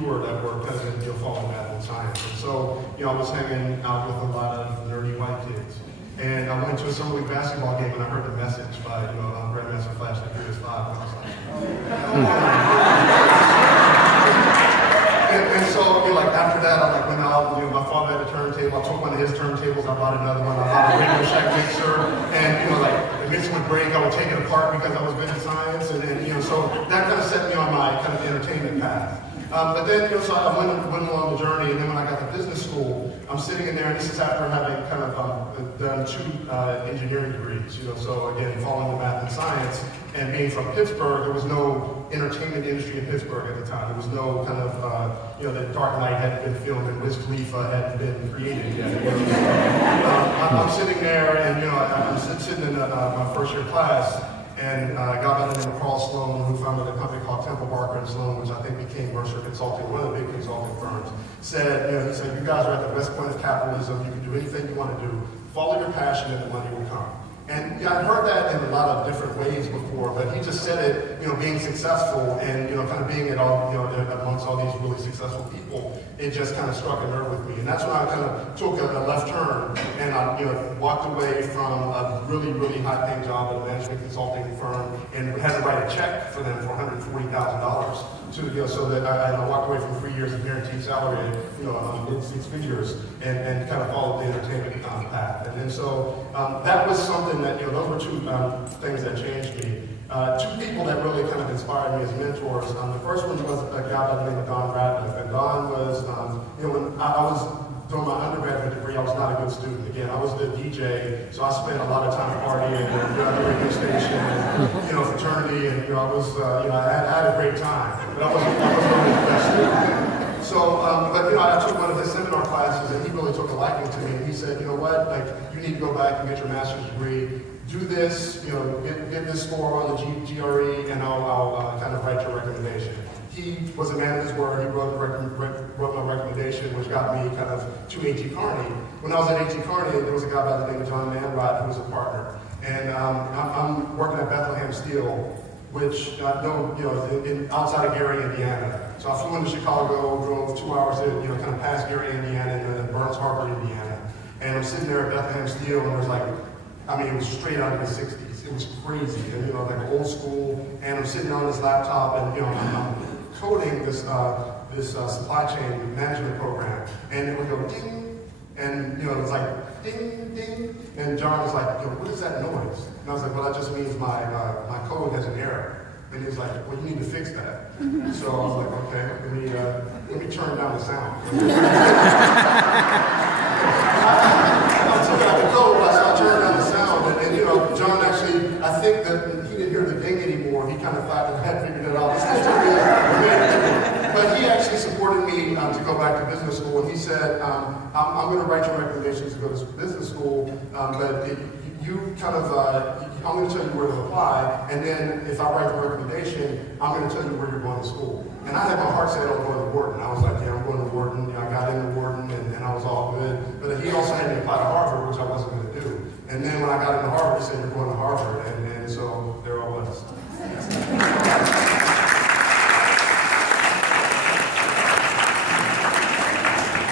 pure that were kind of following math and science. And so, I was hanging out with a lot of nerdy white kids. And I went to a summer league basketball game and I heard the message by, Grandmaster Flash and Furious 5. And I was like, and so, after that, I went out, my father had a turntable, I took one of his turntables, I bought another one, I bought a Radio Shack mixer, and, the mixer would break, I would take it apart because I was good at science, and so that kind of set me on my kind of entertainment path. But then, so I went along the journey, and then when I got to business school, I'm sitting in there, and this is after having kind of done 2 engineering degrees, so again, following the math and science, and being from Pittsburgh, there was no entertainment industry in Pittsburgh at the time. There was no kind of, the Dark Knight hadn't been filmed, and Wiz Khalifa hadn't been created yet. I'm sitting there, and I'm sitting in my first year class, and a guy by the name of Carl Sloan, who founded a company called Temple Barker and Sloan, which I think became Mercer Consulting, one of the big consulting firms, said, he said, you guys are at the west point of capitalism. You can do anything you want to do. Follow your passion, and the money will come. And I've heard that in a lot of different ways before, but he just said it, being successful and, kind of being at all, amongst all these really successful people, it just kind of struck a nerve with me. And that's when I kind of took a left turn and I, walked away from a really, really high-paying job at a management consulting firm and had to write a check for them for $140,000 so that I walked away from 3 years of guaranteed salary, six figures, and kind of followed the entertainment path. And then so that was something that, those were 2 things that changed me. 2 people that really kind of inspired me as mentors. The first one was a guy by the name of Don Radcliffe. And Don was, when I was doing my undergraduate degree, I was not a good student. Again, I was the DJ, so I spent a lot of time partying and at the radio station and, fraternity, and, I had a great time. But I wasn't really the best student. So, I took one of his seminar classes, and he really took a liking to me. And he said, you know what, you need to go back and get your master's degree. Do this, get this score on the GRE, and I'll kind of write your recommendation. He was a man of his word. He wrote my recommendation, which got me kind of to A.T. Kearney. When I was at A.T. Kearney, there was a guy by the name of John Manrod who was a partner. And I'm working at Bethlehem Steel, which outside of Gary, Indiana. So I flew into Chicago, drove 2 hours to, kind of past Gary, Indiana, and then Burns Harbor, Indiana. And I'm sitting there at Bethlehem Steel, and there's it was straight out of the 60s. It was crazy, and old school. And I'm sitting on this laptop, and I'm coding this supply chain management program, and it would go ding, and it was like ding, ding, and John was like, what is that noise? And I was like, well, that just means my code has an error. And he was like, well, you need to fix that. So I was like, okay, let me turn down the sound. I took out the code, I started turning down the sound, and John actually, I think that he didn't hear the ding anymore. He kind of thought that I had figured it out. But he actually supported me to go back to business school, and he said, I'm going to write your recommendations to go to business school, but I'm going to tell you where to apply, and then if I write the recommendation, I'm going to tell you where you're going to school. And I had my heart set on going to Wharton. I was like, yeah, I'm going to Wharton. I got into Wharton, and I was all good. But he also had me apply to Harvard, which I wasn't going to do. And then when I got into Harvard, he said, you're going to Harvard, and so there I was.